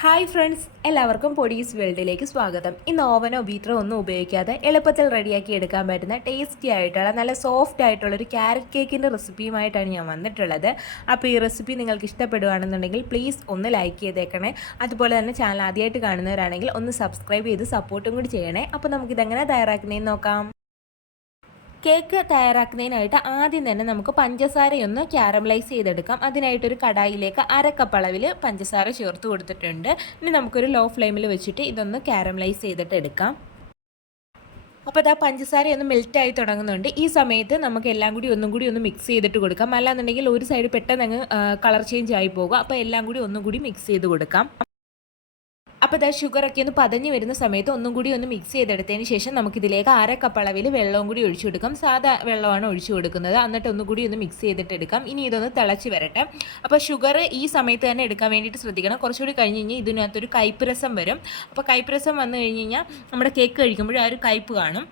Hi friends എല്ലാവർക്കും പൊടീസ് വേൾഡിലേക്ക് സ്വാഗതം. ഇന്ന് ഓവനോ ബീറ്ററോ ഒന്നും ഉപയോഗിക്കാതെ എളുപ്പത്തിൽ റെഡിയാക്കി എടുക്കാൻ പറ്റുന്ന ടേസ്റ്റി ആയിട്ടുള്ള നല്ല സോഫ്റ്റ് ആയിട്ടുള്ള ഒരു ക്യാരറ്റ് കേക്കിന്റെ റെസിപ്പിയുമായിട്ടാണ് ഞാൻ വന്നിട്ടുള്ളത്. അപ്പോൾ ഈ റെസിപ്പി നിങ്ങൾക്ക് ഇഷ്ടപ്പെടുകയാണെന്നുണ്ടെങ്കിൽ പ്ലീസ് ഒന്ന് ലൈക്ക് ചെയ്തേക്കണേ. അതുപോലെ തന്നെ ചാനൽ ആദ്യമായിട്ട് കാണുന്നവരാണെങ്കിൽ ഒന്ന് സബ്സ്ക്രൈബ് ചെയ്ത് സപ്പോർട്ടും കൂടി ചെയ്യണേ. അപ്പോൾ നമുക്കിതെങ്ങനെ തയ്യാറാക്കുന്നതെന്ന് നോക്കാം. കേക്ക് തയ്യാറാക്കുന്നതിനായിട്ട് ആദ്യം തന്നെ നമുക്ക് പഞ്ചസാരയൊന്ന് ക്യാരമലൈസ് ചെയ്തെടുക്കാം. അതിനായിട്ടൊരു കടായിലേക്ക് അരക്കപ്പളവിൽ പഞ്ചസാര ചേർത്ത് കൊടുത്തിട്ടുണ്ട്. ഇനി നമുക്കൊരു ലോ ഫ്ലെയിമിൽ വെച്ചിട്ട് ഇതൊന്ന് ക്യാരമലൈസ് ചെയ്തിട്ട് എടുക്കാം. അപ്പോൾ അത് ആ പഞ്ചസാര ഒന്ന് മെൽറ്റായി തുടങ്ങുന്നുണ്ട്. ഈ സമയത്ത് നമുക്ക് എല്ലാം കൂടി ഒന്നും കൂടി ഒന്ന് മിക്സ് ചെയ്തിട്ട് കൊടുക്കാം. അല്ലാന്നുണ്ടെങ്കിൽ ഒരു സൈഡ് പെട്ടെന്ന് അങ്ങ് കളർ ചേഞ്ച് ആയി പോകും. അപ്പോൾ എല്ലാം കൂടി ഒന്നും കൂടി മിക്സ് ചെയ്ത് കൊടുക്കാം. അപ്പോൾ ഇതാ ഷുഗറൊക്കെ ഒന്ന് പതഞ്ഞ് വരുന്ന സമയത്ത് ഒന്നും കൂടി ഒന്ന് മിക്സ് ചെയ്തെടുത്തതിന് ശേഷം നമുക്കിതിലേക്ക് അര കപ്പ് അളവിൽ വെള്ളവും കൂടി ഒഴിച്ചു കൊടുക്കാം. സാധാ വെള്ളമാണ് ഒഴിച്ചു കൊടുക്കുന്നത്. എന്നിട്ട് ഒന്നും കൂടി ഒന്ന് മിക്സ് ചെയ്തിട്ട് എടുക്കാം ഇനി ഇതൊന്ന് തിളച്ച് വരട്ടെ. അപ്പോൾ ഷുഗർ ഈ സമയത്ത് തന്നെ എടുക്കാൻ വേണ്ടിയിട്ട് ശ്രദ്ധിക്കണം. കുറച്ചുകൂടി കഴിഞ്ഞ് കഴിഞ്ഞാൽ ഇതിനകത്തൊരു കയ്പ്പ് രസം വരും. അപ്പോൾ കയ്പ്പ് രസം വന്നു കഴിഞ്ഞ് കഴിഞ്ഞാൽ നമ്മുടെ കേക്ക് കഴിക്കുമ്പോൾ ആ ഒരു കയ്പ്പ് കാണും.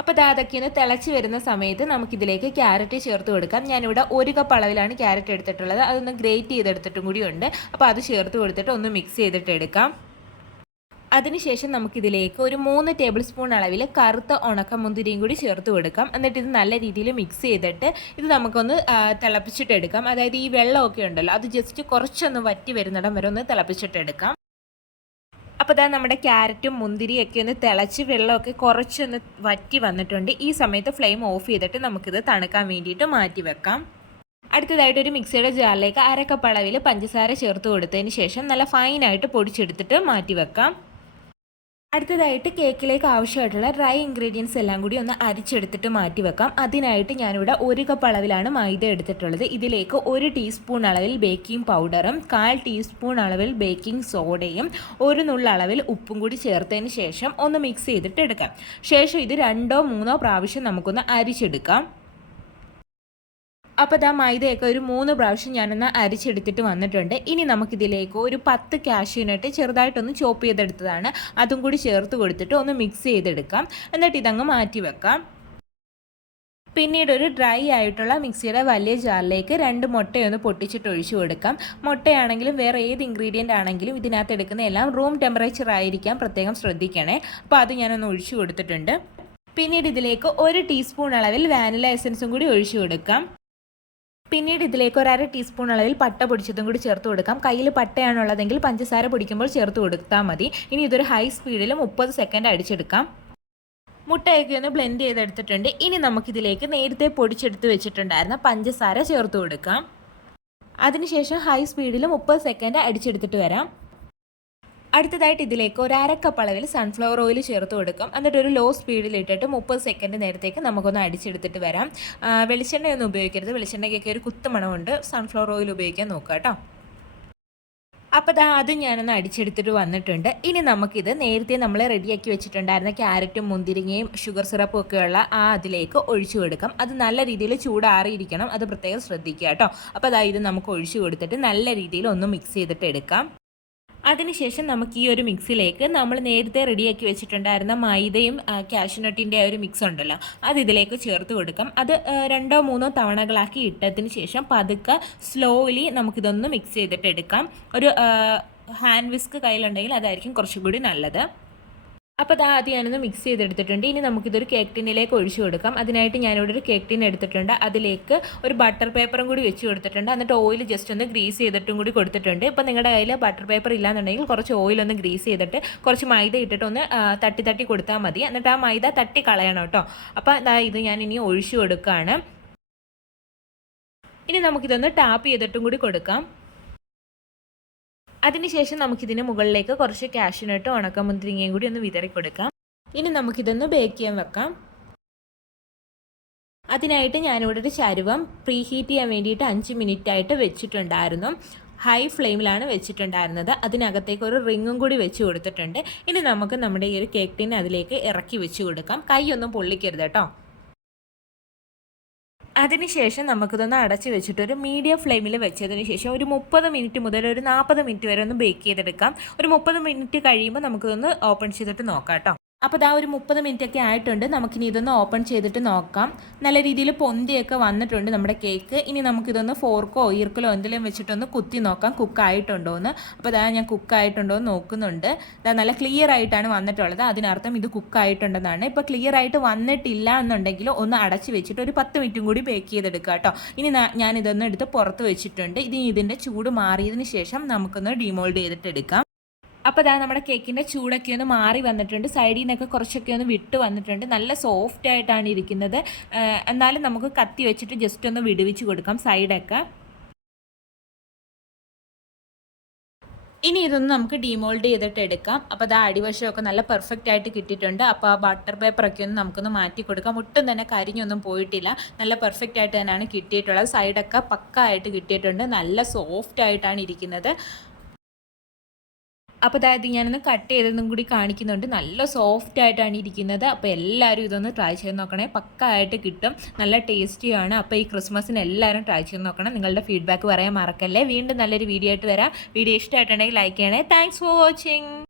അപ്പോൾ ഇത് അതൊക്കെ ഒന്ന് തിളച്ച് വരുന്ന സമയത്ത് നമുക്കിതിലേക്ക് ക്യാരറ്റ് ചേർത്ത് കൊടുക്കാം. ഞാനിവിടെ ഒരു കപ്പ് അളവിലാണ് ക്യാരറ്റ് എടുത്തിട്ടുള്ളത്. അതൊന്ന് ഗ്രേറ്റ് ചെയ്തെടുത്തിട്ടും കൂടി ഉണ്ട് അപ്പോൾ അത് ചേർത്ത് കൊടുത്തിട്ട് ഒന്ന് മിക്സ് ചെയ്തിട്ട് എടുക്കാം. അതിനുശേഷം നമുക്കിതിലേക്ക് ഒരു മൂന്ന് ടേബിൾ സ്പൂൺ അളവിൽ കറുത്ത ഉണക്കമുന്തിരിയും കൂടി ചേർത്ത് കൊടുക്കാം. എന്നിട്ട് ഇത് നല്ല രീതിയിൽ മിക്സ് ചെയ്തിട്ട് ഇത് നമുക്കൊന്ന് തിളപ്പിച്ചിട്ടെടുക്കാം അതായത് ഈ വെള്ളമൊക്കെ ഉണ്ടല്ലോ അത് ജസ്റ്റ് കുറച്ചൊന്ന് വറ്റി വരുന്നിടം വരെ ഒന്ന് തിളപ്പിച്ചിട്ടെടുക്കാം അപ്പോൾ ഇതാ നമ്മുടെ ക്യാരറ്റും മുന്തിരിയൊക്കെ ഒന്ന് തിളച്ച് വെള്ളമൊക്കെ കുറച്ചൊന്ന് വറ്റി വന്നിട്ടുണ്ട്. ഈ സമയത്ത് ഫ്ലെയിം ഓഫ് ചെയ്തിട്ട് നമുക്കിത് തണുക്കാൻ വേണ്ടിയിട്ട് മാറ്റി വെക്കാം. അടുത്തതായിട്ട് ഒരു മിക്സിയുടെ ജാറിലേക്ക് അരക്കപ്പളവിൽ പഞ്ചസാര ചേർത്ത് കൊടുത്തതിന് ശേഷം നല്ല ഫൈനായിട്ട് പൊടിച്ചെടുത്തിട്ട് മാറ്റി വെക്കാം. അടുത്തതായിട്ട് കേക്കിലേക്ക് ആവശ്യമായിട്ടുള്ള ഡ്രൈ ഇൻഗ്രീഡിയൻസ് എല്ലാം കൂടി ഒന്ന് അരിച്ചെടുത്തിട്ട് മാറ്റി വെക്കാം. അതിനായിട്ട് ഞാനിവിടെ ഒരു കപ്പ് അളവിലാണ് മൈദ എടുത്തിട്ടുള്ളത്. ഇതിലേക്ക് ഒരു ടീസ്പൂൺ അളവിൽ ബേക്കിംഗ് പൗഡറും കാൽ ടീസ്പൂൺ അളവിൽ ബേക്കിംഗ് സോഡയും ഒരു നുള്ള അളവിൽ ഉപ്പും കൂടി ചേർത്തതിന് ശേഷം ഒന്ന് മിക്സ് ചെയ്തിട്ട് എടുക്കാം. ശേഷം ഇത് രണ്ടോ മൂന്നോ പ്രാവശ്യം നമുക്കൊന്ന് അരിച്ചെടുക്കാം. അപ്പോൾ ഇതാ മൈദയൊക്കെ ഒരു മൂന്ന് പ്രാവശ്യം ഞാനൊന്ന് അരിച്ചെടുത്തിട്ട് വന്നിട്ടുണ്ട്. ഇനി നമുക്കിതിലേക്ക് ഒരു പത്ത് കാഷ്യൂനട്ട് ചെറുതായിട്ടൊന്ന് ചോപ്പ് ചെയ്തെടുത്തതാണ്. അതും കൂടി ചേർത്ത് കൊടുത്തിട്ട് ഒന്ന് മിക്സ് ചെയ്തെടുക്കാം. എന്നിട്ട് ഇതങ്ങ് മാറ്റി വെക്കാം. പിന്നീട് ഒരു ഡ്രൈ ആയിട്ടുള്ള മിക്സിയുടെ വലിയ ജാറിലേക്ക് രണ്ട് മുട്ടയൊന്ന് പൊട്ടിച്ചിട്ട് ഒഴിച്ചു കൊടുക്കാം. മുട്ടയാണെങ്കിലും വേറെ ഏത് ഇൻഗ്രീഡിയന്റ് ആണെങ്കിലും ഇതിനകത്ത് എടുക്കുന്ന എല്ലാം റൂം ടെമ്പറേച്ചർ ആയിരിക്കാം. പ്രത്യേകം ശ്രദ്ധിക്കണേ. അപ്പോൾ അത് ഞാനൊന്ന് ഒഴിച്ചു കൊടുത്തിട്ടുണ്ട്. പിന്നീട് ഇതിലേക്ക് ഒരു ടീസ്പൂൺ അളവിൽ വാനില എസൻസും കൂടി ഒഴിച്ചു കൊടുക്കാം. പിന്നീട് ഇതിലേക്ക് ഒരു അര ടീസ്പൂൺ അളവിൽ പട്ട പൊടിച്ചതും കൂടി ചേർത്ത് കൊടുക്കാം. കയ്യിൽ പട്ടയാണുള്ളതെങ്കിൽ പഞ്ചസാര പൊടിക്കുമ്പോൾ ചേർത്ത് കൊടുത്താൽ മതി. ഇനി ഇതൊരു ഹൈ സ്പീഡിൽ മുപ്പത് സെക്കൻഡ് അടിച്ചെടുക്കാം. മുട്ടയൊക്കെ ഒന്ന് ബ്ലെൻഡ് ചെയ്തെടുത്തിട്ടുണ്ട്. ഇനി നമുക്കിതിലേക്ക് നേരത്തെ പൊടിച്ചെടുത്ത് വെച്ചിട്ടുണ്ടായിരുന്ന പഞ്ചസാര ചേർത്ത് കൊടുക്കാം. അതിനുശേഷം ഹൈ സ്പീഡിൽ മുപ്പത് സെക്കൻഡ് അടിച്ചെടുത്തിട്ട് വരാം. അടുത്തതായിട്ട് ഇതിലേക്ക് ഒരു അരക്കപ്പ് അളവിൽ സൺഫ്ലവർ ഓയിൽ ചേർത്ത് കൊടുക്കും. എന്നിട്ട് ഒരു ലോ സ്പീഡിൽ ഇട്ടിട്ട് മുപ്പത് സെക്കൻഡ് നേരത്തേക്ക് നമുക്കൊന്ന് അടിച്ചെടുത്തിട്ട് വരാം. വെളിച്ചെണ്ണയൊന്നും ഉപയോഗിക്കരുത്. വെളിച്ചെണ്ണയ്ക്കൊക്കെ ഒരു കുത്തുമണമുണ്ട് സൺഫ്ലവർ ഓയിൽ ഉപയോഗിക്കാൻ നോക്കുക കേട്ടോ. അപ്പോൾ ദാ അത് ഞാനൊന്ന് അടിച്ചെടുത്തിട്ട് വന്നിട്ടുണ്ട്. ഇനി നമുക്കിത് നേരത്തെ നമ്മൾ റെഡിയാക്കി വെച്ചിട്ടുണ്ടായിരുന്ന ക്യാരറ്റും മുന്തിരിങ്ങയും ഷുഗർ സിറപ്പും ഒക്കെയുള്ള ആ അതിലേക്ക് ഒഴിച്ചു കൊടുക്കാം. അത് നല്ല രീതിയിൽ ചൂടാറിയിരിക്കണം. അത് പ്രത്യേകം ശ്രദ്ധിക്കുക കേട്ടോ. അപ്പോൾ അതായത് നമുക്ക് ഒഴിച്ചു കൊടുത്തിട്ട് നല്ല രീതിയിൽ ഒന്ന് മിക്സ് ചെയ്തിട്ട് എടുക്കാം. അതിനുശേഷം നമുക്ക് ഈ ഒരു മിക്സിലേക്ക് നമ്മൾ നേരത്തെ റെഡിയാക്കി വെച്ചിട്ടുണ്ടായിരുന്ന മൈദയും കാഷ്യൂനട്ടിന്റെ ഒരു മിക്സ് ഉണ്ടല്ലോ അത് ഇതിലേക്ക് ചേർത്ത് കൊടുക്കാം. അത് രണ്ടോ മൂന്നോ തവണകളാക്കി ഇട്ടതിന് ശേഷം പതുക്കെ സ്ലോലി നമുക്കിതൊന്ന് മിക്സ് ചെയ്തിട്ട് എടുക്കാം. ഒരു ഹാൻഡ് വിസ്ക് കയ്യിലുണ്ടെങ്കിൽ അതായിരിക്കും കുറച്ചും കൂടി നല്ലത്. അപ്പോൾ അത് ആദ്യം ഞാനൊന്ന് മിക്സ് ചെയ്തെടുത്തിട്ടുണ്ട്. ഇനി നമുക്കിതൊരു കേക്ക് ടിന്നിലേക്ക് ഒഴിച്ചു കൊടുക്കാം. അതിനായിട്ട് ഞാനിവിടെ ഒരു കേക്ക് ടിൻ എടുത്തിട്ടുണ്ട്. അതിലേക്ക് ഒരു ബട്ടർ പേപ്പറും കൂടി വെച്ച് കൊടുത്തിട്ടുണ്ട്. എന്നിട്ട് ഓയിൽ ജസ്റ്റ് ഒന്ന് ഗ്രീസ് ചെയ്തിട്ടും കൂടി കൊടുത്തിട്ടുണ്ട്. ഇപ്പോൾ നിങ്ങളുടെ കയ്യിൽ ബട്ടർ പേപ്പർ ഇല്ലാന്നുണ്ടെങ്കിൽ കുറച്ച് ഓയിൽ ഒന്ന് ഗ്രീസ് ചെയ്തിട്ട് കുറച്ച് മൈദ ഇട്ടിട്ട് ഒന്ന് തട്ടി തട്ടി കൊടുത്താൽ മതി. എന്നിട്ട് ആ മൈദ തട്ടി കളയണം കേട്ടോ. അപ്പോൾ അതാ ഇത് ഞാൻ ഇനി ഒഴിച്ചു കൊടുക്കുകയാണ് ഇനി നമുക്കിതൊന്ന് ടാപ്പ് ചെയ്തിട്ടും കൂടി കൊടുക്കാം. അതിനുശേഷം നമുക്കിതിന് മുകളിലേക്ക് കുറച്ച് കാഷ്യൂനട്ടും ഉണക്കമുന്തിരിങ്ങയും കൂടി ഒന്ന് വിതറി കൊടുക്കാം ഇനി നമുക്കിതൊന്ന് ബേക്ക് ചെയ്യാൻ വെക്കാം. അതിനായിട്ട് ഞാനിവിടെ ഒരു ചരുവം പ്രീ ഹീറ്റ് ചെയ്യാൻ വേണ്ടിയിട്ട് അഞ്ച് മിനിറ്റ് ആയിട്ട് വെച്ചിട്ടുണ്ടായിരുന്നു. ഹൈ ഫ്ലെയിമിലാണ് വെച്ചിട്ടുണ്ടായിരുന്നത്. അതിനകത്തേക്ക് ഒരു റിങ്ങും കൂടി വെച്ച് കൊടുത്തിട്ടുണ്ട്. ഇനി നമുക്ക് നമ്മുടെ ഈ ഒരു കേക്ക് ടിൻ അതിലേക്ക് ഇറക്കി വെച്ച് കൊടുക്കാം. കൈ ഒന്നും പൊള്ളിക്കരുത് കേട്ടോ. അതിനുശേഷം നമുക്കിതൊന്ന് അടച്ച് വെച്ചിട്ട് ഒരു മീഡിയം ഫ്ലെയിമിൽ വെച്ചതിന് ശേഷം ഒരു മുപ്പത് മിനിറ്റ് മുതൽ ഒരു നാൽപ്പത് മിനിറ്റ് വരെ ഒന്ന് ബേക്ക് ചെയ്തെടുക്കാം. ഒരു മുപ്പത് മിനിറ്റ് കഴിയുമ്പോൾ നമുക്കിതൊന്ന് ഓപ്പൺ ചെയ്തിട്ട് നോക്കാം കേട്ടോ. അപ്പോൾ ഇതാ ഒരു മുപ്പത് ഒക്കെ ആയിട്ടുണ്ട്. നമുക്കിനി ഇതൊന്ന് ഓപ്പൺ ചെയ്തിട്ട് നോക്കാം. നല്ല രീതിയിൽ പൊന്തിയൊക്കെ വന്നിട്ടുണ്ട് നമ്മുടെ കേക്ക്. ഇനി നമുക്കിതൊന്ന് ഫോർക്കോ ഈർക്കലോ എന്തെങ്കിലും വെച്ചിട്ടൊന്ന് കുത്തി നോക്കാം. കുക്കായിട്ടുണ്ടോ എന്ന് അപ്പോൾ ഇതാ ഞാൻ കുക്കായിട്ടുണ്ടോ എന്ന് നോക്കുന്നുണ്ട്. ഇതാ നല്ല ക്ലിയർ ആയിട്ടാണ് വന്നിട്ടുള്ളത്. അതിനർത്ഥം ഇത് കുക്കായിട്ടുണ്ടെന്നാണ്. ഇപ്പോൾ ക്ലിയർ ആയിട്ട് വന്നിട്ടില്ല എന്നുണ്ടെങ്കിൽ ഒന്ന് അടച്ച് വെച്ചിട്ട് ഒരു പത്ത് മിനിറ്റും കൂടി ബേക്ക് ചെയ്തെടുക്കുക കേട്ടോ. ഇനി ഞാനിതൊന്ന് എടുത്ത് പുറത്ത് വെച്ചിട്ടുണ്ട്. ഇനി ഇതിന്റെ ചൂട് മാറിയതിന് ശേഷം നമുക്കൊന്ന് ഡിമോൾഡ് ചെയ്തിട്ട് എടുക്കാം അപ്പോൾ ഇതാ നമ്മുടെ കേക്കിന്റെ ചൂടൊക്കെ ഒന്ന് മാറി വന്നിട്ടുണ്ട്. സൈഡിൽ നിന്നൊക്കെ കുറച്ചൊക്കെ ഒന്ന് വിട്ട് വന്നിട്ടുണ്ട്. നല്ല സോഫ്റ്റ് ആയിട്ടാണ് ഇരിക്കുന്നത്. എന്നാലും നമുക്ക് കത്തി വെച്ചിട്ട് ജസ്റ്റ് ഒന്ന് വിടുവിച്ച് കൊടുക്കാം സൈഡൊക്കെ. ഇനി ഇതൊന്ന് നമുക്ക് ഡിമോൾഡ് ചെയ്തിട്ട് എടുക്കാം. അപ്പോൾ അത് അടിവശമൊക്കെ നല്ല പെർഫെക്റ്റ് ആയിട്ട് കിട്ടിയിട്ടുണ്ട്. അപ്പോൾ ആ ബട്ടർ പേപ്പറൊക്കെ ഒന്ന് നമുക്കൊന്ന് മാറ്റി കൊടുക്കാം. ഒട്ടും തന്നെ കരിഞ്ഞൊന്നും പോയിട്ടില്ല. നല്ല പെർഫെക്റ്റ് ആയിട്ട് തന്നെയാണ് കിട്ടിയിട്ടുള്ളത്. സൈഡൊക്കെ പക്ക ആയിട്ട് കിട്ടിയിട്ടുണ്ട്. നല്ല സോഫ്റ്റ് ആയിട്ടാണ് ഇരിക്കുന്നത്. അപ്പോൾ അതായത് ഞാനൊന്ന് കട്ട് ചെയ്തതും കൂടി കാണിക്കുന്നുണ്ട്. നല്ല സോഫ്റ്റ് ആയിട്ടാണ് ഇരിക്കുന്നത്. അപ്പോൾ എല്ലാവരും ഇതൊന്ന് ട്രൈ ചെയ്ത് നോക്കണേ. പക്ക ആയിട്ട് കിട്ടും. നല്ല ടേസ്റ്റിയാണ് അപ്പോൾ ഈ ക്രിസ്മസിന് എല്ലാവരും ട്രൈ ചെയ്ത് നോക്കണം. നിങ്ങളുടെ ഫീഡ്ബാക്ക് പറയാൻ മറക്കല്ലേ. വീണ്ടും നല്ലൊരു വീഡിയോ ആയിട്ട് വരാം. വീഡിയോ ഇഷ്ടമായിട്ടുണ്ടെങ്കിൽ ലൈക്ക് ചെയ്യണേ. Thanks for watching